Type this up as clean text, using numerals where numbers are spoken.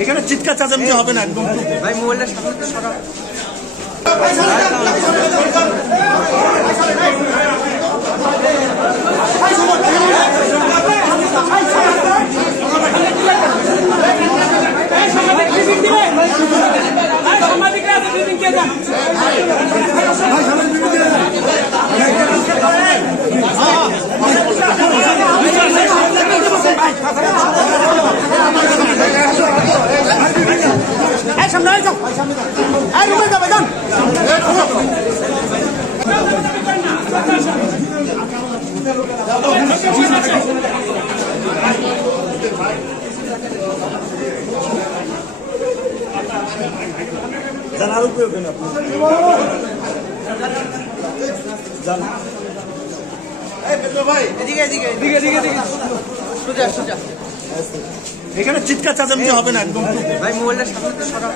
এখানে চিৎকার চাচামেচি হবে না একদম। ভাই মোবাইলটা সামনে তো সরা। এখানে চিৎকার চাচামেচি হবে না একদম। ভাই মোবাইলটা সামনে তো সরা।